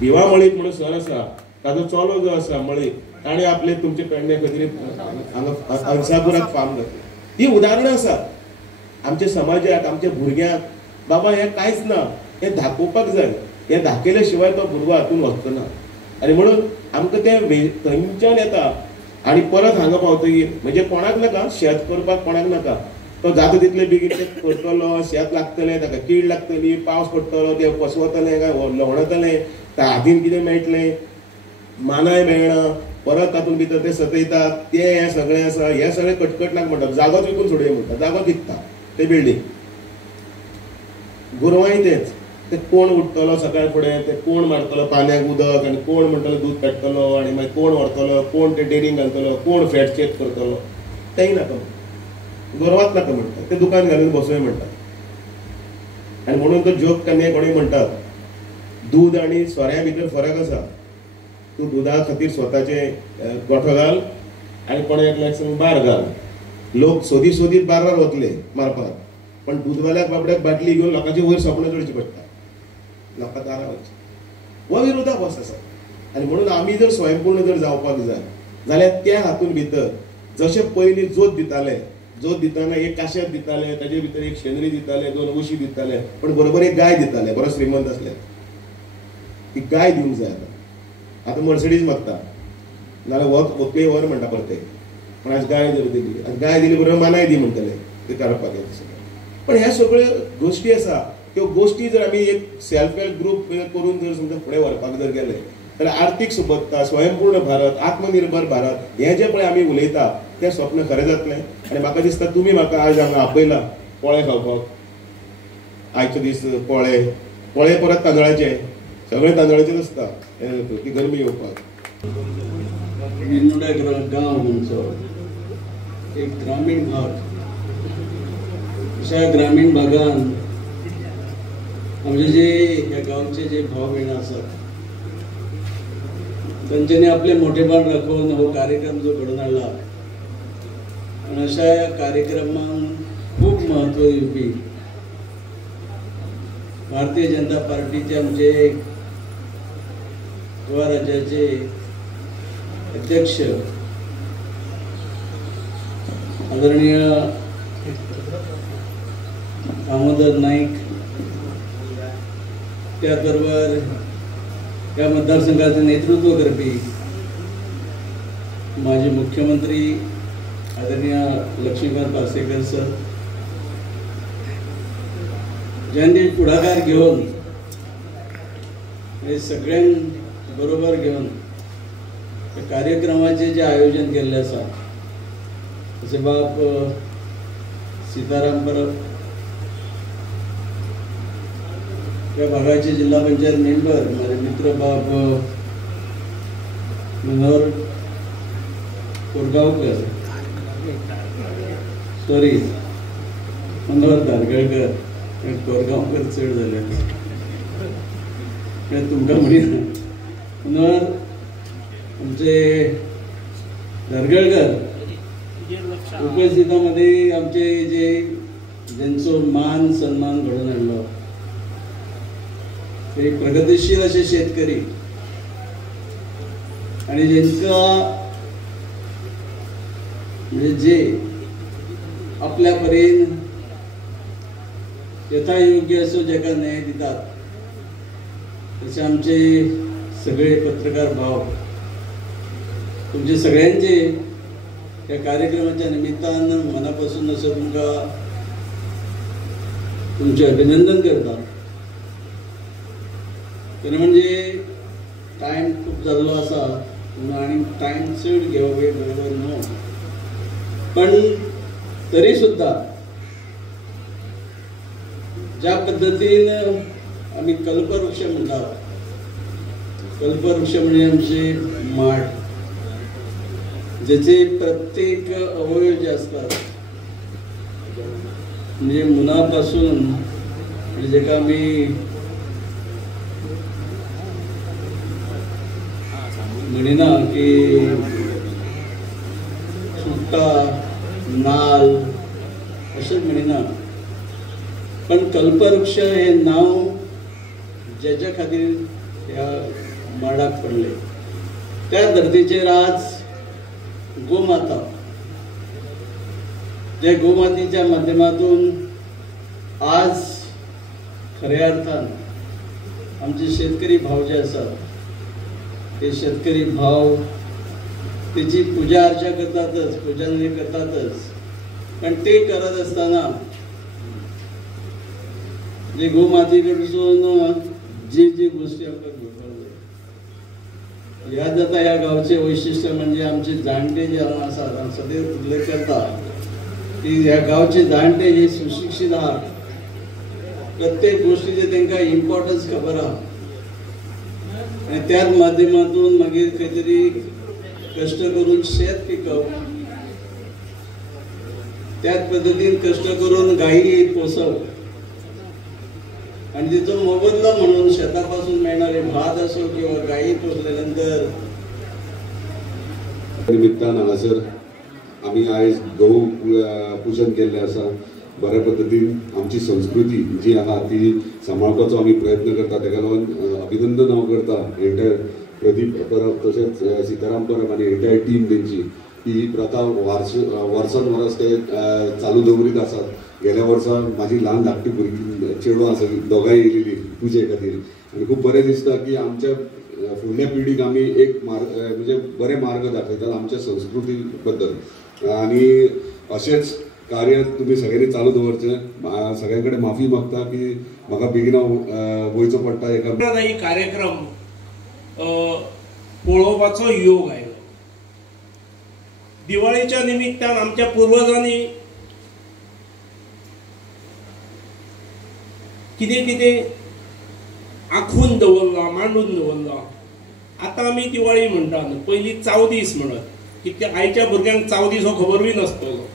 भिवा मळीक म्हणून सर आसा ताजो चलो जो आसा मळीक ताणें आपले तुमचे पेडणे खातीर अंसापुराक फार्म घातली. ही उदाहरणां आसात आमच्या समाजाक आमच्या भुरग्यांक. बाबा हें कांयच ना, हें दाखोवपाक जाय. हें दाखयल्या शिवाय तो भुरगो हातून वचना. आनी म्हणून आमकां तें थंयच्यान येता आनी परत हांगा पावतकीर म्हणजे कोणाक नाका शेत करपाक, कोणाक नाका. तो जाता तितले बेगीन ते करतलो, शेत लागतलें, ताका कीड लागतली, पावस पडटलो, ते फसवतलें काय लवणतलें, हातीन कितें मेळटलें, मानाय मेळना, परत तातूंत भितर ते सतयतात, ते हें सगळें आसा. हें सगळें कटकट नाक म्हणटात. जागोच विकून सोडया म्हणटा, जागो विकता ते बिल्डींग. गोरवांय तेच, ते कोण उठतलो सकाळ फुडें, ते कोण मारतलो पाण्याक उदक, आनी कोण म्हणटलो दूद काडटलो, आनी मागीर कोण व्हरतलो, कोण ते डेरींग घालतलो, कोण फॅट चेक करतलो. तेंय नाका, गोरवाच नाका म्हणटात. ते दुकान घालून बसय म्हणटात. आनी म्हणून तो जोक केन्नाय कोणी म्हणटात दूद आनी सोऱ्या भितर फरक आसा. तूं दुदा खातीर स्वताचे गोठो घाल आनी कोणाक लागीं बार घाल. लोक सोदीत सोदीत बारार वतले मारपाक, पण दूदवाल्याक बाबड्याक बाटली घेवन लोकांचे वयर सोपणां चडची पडटा, लोकांक आरामाची. हो विरोधाभास आसा. आनी म्हणून आमी जर स्वयंपूर्ण जर जावपाक जाय जाल्यार त्या हातून भितर जशे पयलीं जोत दिताले, जोत दिताना एक काशेत दिताले, ताजे भितर एक शेंद्री दिताले, 2 उशी दिताले, पण बरोबर एक गाय दिताले. बरो श्रीमंत आसले ती गाय दिवंक जाय. आतां मर्सिडीज मागता नाल्यार ओके वर म्हणटा प्रत्येक, पण आज गाय जर दिली, आज गाय दिली बरोबर मानाय दी म्हणटले ते काडपाक येता. पण ह्या सगळ्यो गोश्टी आसा, त्यो गोश्टी जर आमी एक सेल्फ हेल्प ग्रुप करून जर समजा फुडें व्हरपाक जर गेले जाल्यार आर्थीक सुबत्ता, स्वयंपूर्ण भारत, आत्मनिर्भर भारत हें जें पळय आमी उलयता तें स्वप्न खरें जातलें. आनी म्हाका दिसता तुमी म्हाका आज हांगा आपयला पोळे खावपाक. आयचे दीस पोळे परत तांदळाचे, सगळे तांदळाचेच आसता ती गरमी येवपाक. गांव आमचो एक ग्रामीण भाग. अशा ग्रामीण भागांत आमचे जे ह्या गांवचे जे भाव भयण आसात तांच्यांनी आपले मोठेपण राखून हो कार्यक्रम जो घडोवन हाडला. आनी अशा कार्यक्रमांक खूब महत्व दिवपी भारतीय जनता पार्टीचे आमचे गोवा राज्याचे अध्यक्ष आदरणीय दामोदर नाईक, त्याचबरोबर या मतदारसंघाचे नेतृत्व करपी माजी मुख्यमंत्री आदरणीय लक्ष्मीकांत पार्सेकर सर, ज्यांनी पुढाकार घेऊन हे सगळ्यांक बरोबर घेऊन कार्यक्रमाचे जे आयोजन केल्ले आसा, जसे बाब सीताराम परब, त्या भागाचे जिल्हा पंचायत मेंबर माझे मित्र बाब मनोहर कोरगांवकर, सॉरी मनोहर धारगळकर, कोरगांवकर चड जाले तुमकां म्हणिना. मनोहर आमचे धारगळकर उपस्थितांमध्ये आमचे ज्यांचो मान सन्मान घडोवन हाडलो ते प्रगतीशील असे शेतकरी आणि ज्यांका म्हणजे जे आपल्या परीन यथायोग्य असो जेका न्याय दितात तसे आमचे सगळे पत्रकार भाव, तुमचे सगळ्यांचे या कार्यक्रमाच्या निमित्तान मनापासून असं तुमका तुमचे अभिनंदन करता. खरें म्हणजे टायम खूप जाल्लो आसा आणि टायम चड घेवप बरोबर न्हू, पण तरी सुद्धा ज्या पद्धतीन आम्ही कल्पवृक्ष म्हणतात, कल्पवृक्ष म्हणजे आमचे माड, ज्याचे प्रत्येक अवयव जे असतात म्हणजे मुलापासून म्हणजे जेका आम्ही म्हणिना की सुट्टा नाल अशें म्हणिना, पण कल्पवृक्ष हे नाव ज्याच्या खातीर ह्या माडाक पडले. त्या धर्तीचेर आज गोमाता, जे गोमातेच्या माध्यमातून आज खऱ्या अर्थान आमचे शेतकरी भाव जे असतात ते शेतकरी भाव त्याची पूजा अर्चा करतातच, पूजन हे करतातच. पण ते करत असताना जे गोमातेकडसून जे जे गोष्टी आमकां घेवपाक जाय, याद जाता ह्या गांवचे वैशिष्ट्य म्हणजे आमचे जाणटे जे हांगा आसात. हांव सदैव उल्लेख करता की ह्या गांवचे जाणटे हे सुशिक्षीत आहात. प्रत्येक गोष्टीचे तांकां इम्पॉर्टन्स खबर आहा आणि त्याच माध्यमातून मागीर खंय तरी कष्ट करून शेत पिकप, त्याच पद्धतीन कष्ट करून गायी पोसप आणि तिचो मोबदलो म्हणून शेतापासून मिळणारे भात असो किंवा गायी पोसल्या नंतर निमित्तान हांगासर आमी आयज गहू पूजन केल्लें आसा. बऱ्या पद्धतीन आमची संस्कृती जी आहा ती सांबाळपाचो आमी प्रयत्न करता. ताका लागून अभिनंदन हांव करता एंटायर प्रदीप परब तशेंच सिताराम परब आनी एंटायर टीम तेंची. ही प्रथा वर्सान वर्स ते चालू दवरीत आसात. गेल्या वर्सा म्हाजी ल्हान धाकटी भुरगीं चेडवां आसा दोगांय येयलेलीं पुजे खातीर आनी खूब बरें दिसता की आमच्या फुडल्या पिढीक आमी एक म्हणजे बरे मार्ग दाखयतात आमच्या संस्कृती बद्दल. आनी अशेंच कार्य तुमी सगळ्यांनी चालू दवरचें. सगळ्यां कडेन माफी मागता की म्हाका बेगिना वयचो पडटा. एका ही कार्यक्रम पळोवपाचो योग आयलो. दिवाळीच्या निमित्तान आमच्या पुर्वजांनी कितें कितें आखून दवरला, मांडून दवरला. आतां आमी दिवाळी म्हणटात, पयलीं 4 दीस म्हणत. कित्याक आयच्या भुरग्यांक 4 दीस हो खबरूय नासतलो.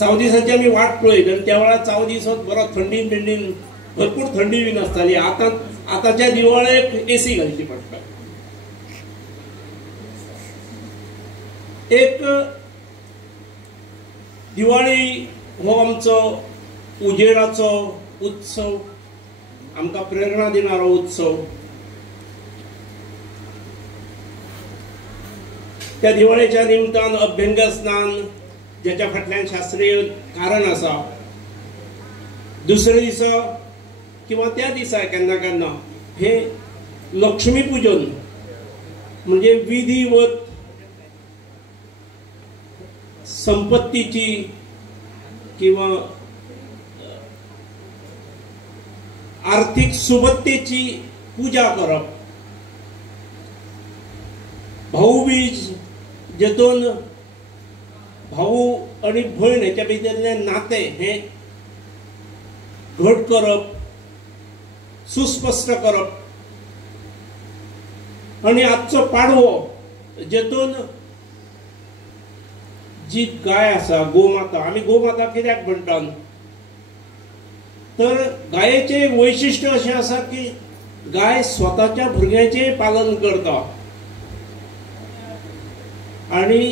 4 दिसांची आमी वाट पळयत आनी त्या वेळार 4 दीस बरो थंडीन बिंडीन भरपूर थंडी बीन आसताली. आतांच्या दिवाळेक एसी घालची पडटा. एक दिवाळी हो आमचो उजेडाचो उत्सव, आमकां प्रेरणा दिणारो उत्सव. त्या दिवाळेच्या निमतान अभ्यंग स्नान, ज्याच्या फाटल्यान शास्त्रीय कारण आसा. दुसरे दिसा किंवा त्या दिसा केन्ना केन्ना हे लक्ष्मी पूजन म्हणजे विधिवत संपत्तीची किंवा आर्थिक सुबत्तेची पूजा करप. भाऊबीज जेतून भाऊ आणि भयण हेच्या भितरलें नातें हें घट करप, सुस्पश्ट करप. आणि आजचो पाडवो जेतून जी गाय आसा गोमाता, आमी गोमाता कित्याक म्हणटात तर गायेचे वैशिष्ट्य अशें आसा की गाय स्वताच्या भुरग्याचें पालन करता आणि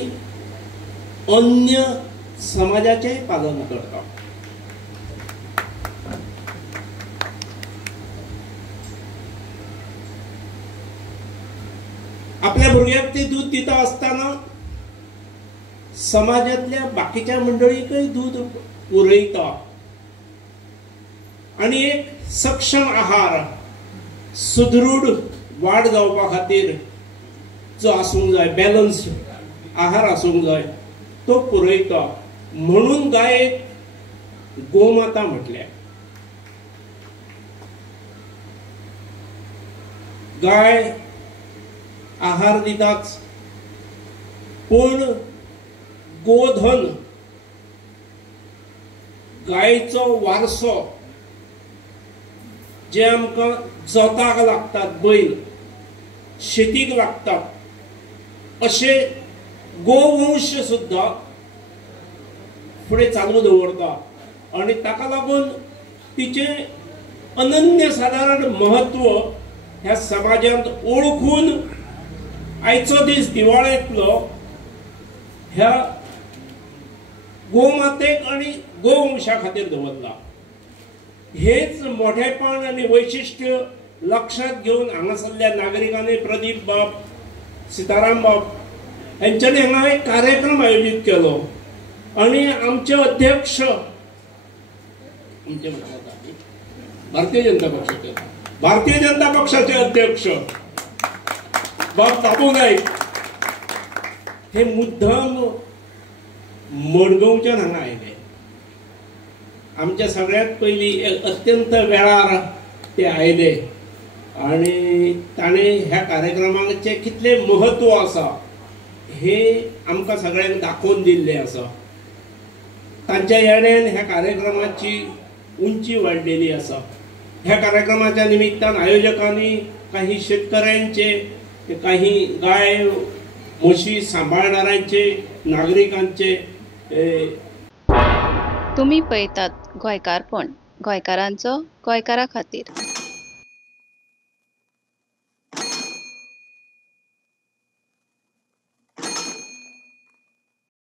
अन्य समाजाचे पालन करता. आपल्या भुरग्याक ते दूध दिता आसतना समाजातल्या बाकीच्या मंडळीकय दूध पुरयता आणि एक सक्षम आहार, सुदृढ वाढ जावपा खातीर जो आसूंक जाय, बॅलन्स आहार आसूंक जाय, तो पुरयता. म्हणून गायेक गोमाता म्हटल्या. गाय आहार दिताच, पण गोधन, गायेचो वारसो जे आमकां जोताक लागतात, बैल शेतीक लागतात, अशे गोवंश सुद्धा फुडें चालू दवरता. आणि ताका लागून तिचे अनन्यसाधारण महत्व ह्या समाजांत ओळखून आयचो दीस दिवाळेंतलो ह्या गोमातेक आणि गोवंशा खातीर दवरला. हेच मोठेपण आणि वैशिष्ट्य लक्षात घेऊन हांगासरल्या नागरिकांनी प्रदीप बाब, सिताराम बाब यांच्यानी हांगा एक कार्यक्रम आयोजित केलो आणि आमचे अध्यक्ष भारतीय जनता पक्षाचे अध्यक्ष बाबू नाईक हे मुद्दाम मडगांवच्यान हांगा आयले. आमच्या सगळ्यात पयलीं अत्यंत वेळार ते आयले आणि ताणे ह्या कार्यक्रमाचे कितले महत्व आसा हे आमकां सगळ्यांक दाखोवन दिल्लें आसा. तांच्या येण्यान ह्या कार्यक्रमाची उंची वाडलेली आसा. ह्या कार्यक्रमाच्या निमित्तान आयोजकांनी काही शेतकऱ्यांचे, काही गाय म्हशी सांबाळणाऱ्यांचे, नागरिकांचे तुम्ही पळयतात गोंयकारपण, गोंयकारांचो गोंयकारा खातीर.